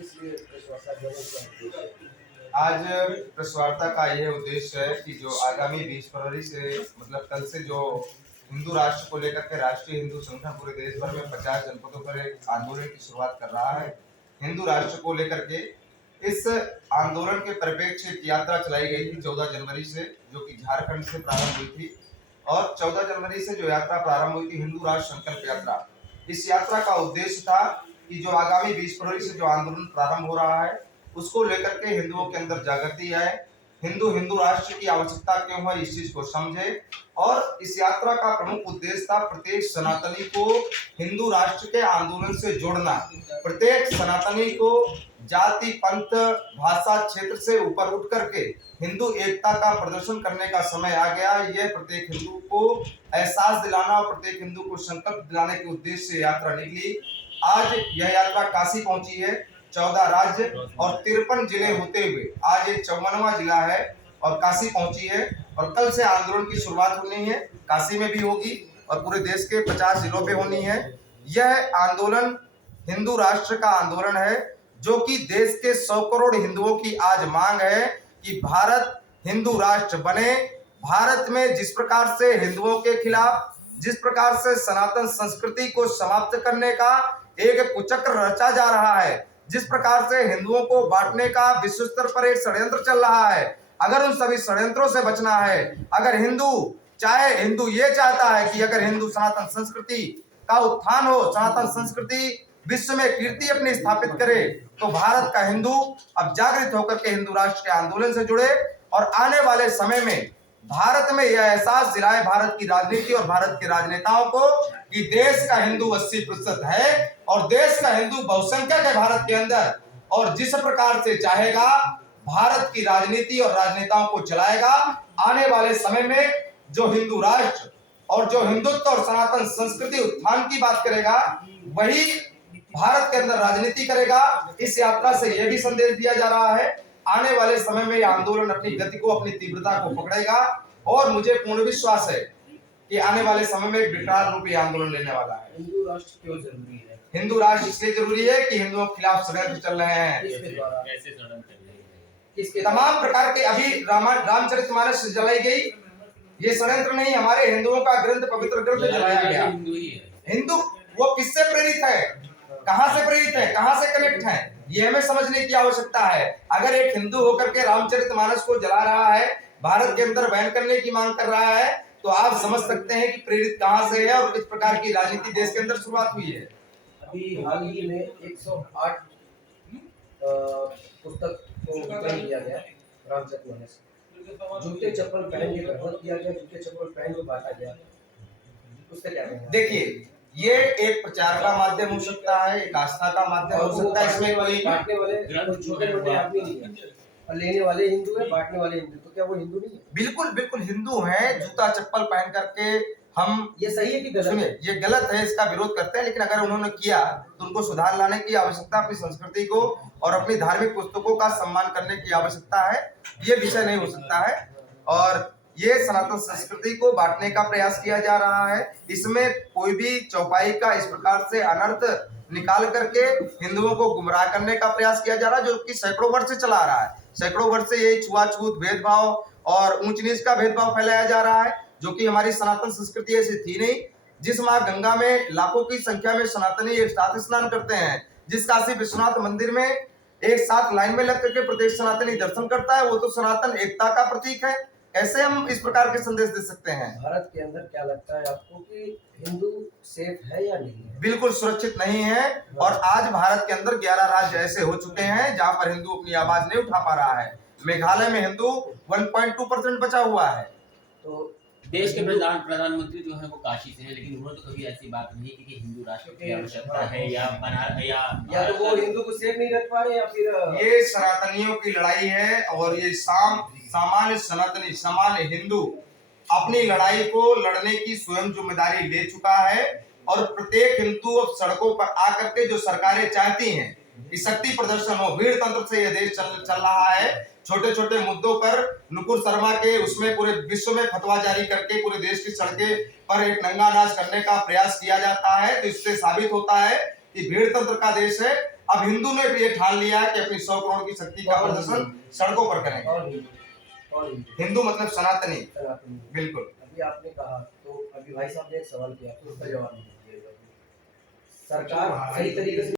इसलिए प्रेस वार्ता जरूर करना चाहिए। आज प्रेस वार्ता का यह उद्देश्य है कि जो आगामी 20 फरवरी से मतलब कल से जो हिंदू राष्ट्र को लेकर के राष्ट्रीय हिंदू संगठन पूरे देश भर में 50 जनपदों पर एक आंदोलन की शुरुआत कर रहा है हिंदू राष्ट्र को लेकर के। इस आंदोलन के परिप्रेक्ष्य एक यात्रा चलाई गई थी 14 जनवरी से, जो कि झारखंड से प्रारंभ हुई थी। और 14 जनवरी से जो यात्रा प्रारंभ हुई थी हिंदू राष्ट्र संकल्प यात्रा, इस यात्रा का उद्देश्य था कि जो आगामी 20 फरवरी से जो आंदोलन प्रारंभ हो रहा है उसको लेकर के हिंदुओं के अंदर जागृति आए, हिंदू राष्ट्र की आवश्यकता क्यों है इस चीज को समझे। और इस यात्रा का प्रमुख उद्देश्य था प्रत्येक सनातनी को हिंदू राष्ट्र के आंदोलन से जोड़ना, प्रत्येक सनातनी को जाति पंथ भाषा क्षेत्र से ऊपर उठ करके हिंदू एकता का प्रदर्शन करने का समय आ गया। यह प्रत्येक हिंदू को एहसास दिलाना और प्रत्येक हिंदू को संकल्प दिलाने के उद्देश्य से यात्रा निकली। आज यह यात्रा काशी पहुंची है। 14 राज्य और 53 जिले होते हुए आज ये 54वां जिला है और काशी पहुंची है। और कल से आंदोलन की शुरुआत होनी है, काशी में भी होगी और पूरे देश के 50 जिलों पे होनी है। यह आंदोलन हिंदू राष्ट्र का आंदोलन है, जो कि देश के 100 करोड़ हिंदुओं की आज मांग है कि भारत हिंदू राष्ट्र बने। भारत में जिस प्रकार से हिंदुओं के खिलाफ, जिस प्रकार से सनातन संस्कृति को समाप्त करने का एक कुचक्र रचा जा रहा है, जिस प्रकार से हिंदुओं को बांटने का विश्व स्तर पर एक षड्यंत्र चल रहा है, अगर उन सभी षड्यंत्रों से बचना है, अगर हिंदू ये चाहता है कि अगर हिंदू सनातन संस्कृति का उत्थान हो, सनातन संस्कृति विश्व में कीर्ति अपनी स्थापित करे, तो भारत का हिंदू अब जागृत होकर के हिंदू राष्ट्र के आंदोलन से जुड़े और आने वाले समय में भारत में यह एहसास दिलाए भारत की राजनीति और भारत के राजनेताओं को कि देश का हिंदू 80% है और देश का हिंदू बहुसंख्यक है भारत के अंदर, और जिस प्रकार से चाहेगा भारत की राजनीति और राजनेताओं को चलाएगा। आने वाले समय में जो हिंदू राष्ट्र और जो हिंदुत्व और सनातन संस्कृति उत्थान की बात करेगा, वही भारत के अंदर राजनीति करेगा। इस यात्रा से यह भी संदेश दिया जा रहा है आने वाले समय में यह आंदोलन अपनी गति को, अपनी तीव्रता को पकड़ेगा और मुझे पूर्ण विश्वास है कि आने वाले समय में एक विकराल रूपी आंदोलन लेने वाला है। हिंदू राष्ट्र क्यों जरूरी है? हिंदू राष्ट्र इसलिए जरूरी है कि हिंदुओं के खिलाफ षड्यंत्र चल रहे हैं। किसके द्वारा? कैसे षड्यंत्र चल रहे हैं? किसके तमाम प्रकार के, अभी रामचरितमानस जलाई गई, ये षड्यंत्र नहीं, हमारे हिंदुओं का ग्रंथ, पवित्र ग्रंथ जलाया गया। हिंदू ही है। हिंदू वो किससे प्रेरित है, कहां से प्रेरित है, कहां से कनेक्ट है, ये हमें समझने की आवश्यकता है। अगर एक हिंदू होकर के रामचरितमानस को जला रहा है, भारत के अंदर बैन करने की मांग कर रहा है, तो आप समझ सकते हैं कि प्रेरित कहां से है और किस प्रकार की राजनीति देश के अंदर शुरुआत हुई है। अभी हाल ही में 108 पुस्तक को वितरण किया गया रामचरितमानस। जूते चप्पल पहन के गठबंधन किया गया, जूते चप्पल पहन के बांटा गया, उससे क्या कहना है? देखिए, ये एक प्रचार का माध्यम हो सकता है, एक आस्था का माध्यम हो सकता है। इसमें कोई बांटने वाले छोटे मोटे आदमी नहीं है, और लेने वाले हिंदू है, बांटने वाले हिंदू, तो क्या वो हिंदू नहीं है? बिल्कुल बिल्कुल हिंदू हैं। जूता चप्पल पहन करके हम, ये सही है कि गलत है? सुनिए, ये गलत है, इसका विरोध करते हैं, लेकिन अगर उन्होंने किया तो उनको सुधार लाने की आवश्यकता, अपनी संस्कृति को और अपनी धार्मिक पुस्तकों का सम्मान करने की आवश्यकता है। ये विषय नहीं हो सकता है और ये सनातन संस्कृति को बांटने का प्रयास किया जा रहा है। इसमें कोई भी चौपाई का इस प्रकार से अनर्थ निकाल करके हिंदुओं को गुमराह करने का प्रयास किया जा रहा है, जो कि सैकड़ों वर्ष से चला आ रहा है। सैकड़ों वर्ष से यही छुआछूत, भेदभाव और ऊंच नीच का भेदभाव फैलाया जा रहा है, जो कि हमारी सनातन संस्कृति ऐसी थी नहीं। जिस माँ गंगा में लाखों की संख्या में सनातनी एक साथ स्नान करते हैं, जिस काशी विश्वनाथ मंदिर में एक साथ लाइन में लग करके प्रत्येक सनातनी दर्शन करता है, वो तो सनातन एकता का प्रतीक है। ऐसे हम इस प्रकार के संदेश दे सकते हैं। भारत के अंदर क्या लगता है आपको कि हिंदू सेफ है या नहीं है? बिल्कुल सुरक्षित नहीं है। और आज भारत के अंदर 11 राज्य ऐसे हो चुके हैं जहां पर हिंदू अपनी आवाज नहीं उठा पा रहा है। मेघालय में हिंदू 1.2% बचा हुआ है। तो देश के प्रधानमंत्री जो है वो काशी से हैं, लेकिन उन्होंने तो कभी ऐसी बात नहीं की कि हिंदू राष्ट्र की आवश्यकता है या बना या तो वो हिंदू को सेफ नहीं रख पा रहे, या फिर ये सनातनियों की लड़ाई है और ये सामान्य सनातनी, सामान्य हिंदू अपनी लड़ाई को लड़ने की स्वयं जिम्मेदारी ले चुका है। और प्रत्येक हिंदू अब सड़कों पर आकर के जो सरकारें चाहती हैं कि शक्ति प्रदर्शन हो, भीड़ तंत्र से यह देश चल रहा है, छोटे छोटे मुद्दों पर नुपुर शर्मा के उसमें पूरे विश्व में फतवा जारी करके पूरे देश की सड़कें पर एक नंगा नाच करने का प्रयास किया जाता है। तो इससे साबित होता है कि भीड़ तंत्र का देश है। अब हिंदू ने भी ये ठान लिया है कि अपनी 100 करोड़ की शक्ति का प्रदर्शन सड़कों पर करेंगे। और हिंदू मतलब सनातनी, सनातनी। बिल्कुल। अभी आपने कहा तो अभी भाई साहब ने एक सवाल किया तो उसका जवाब नहीं दिया। सरकार सही तरीके से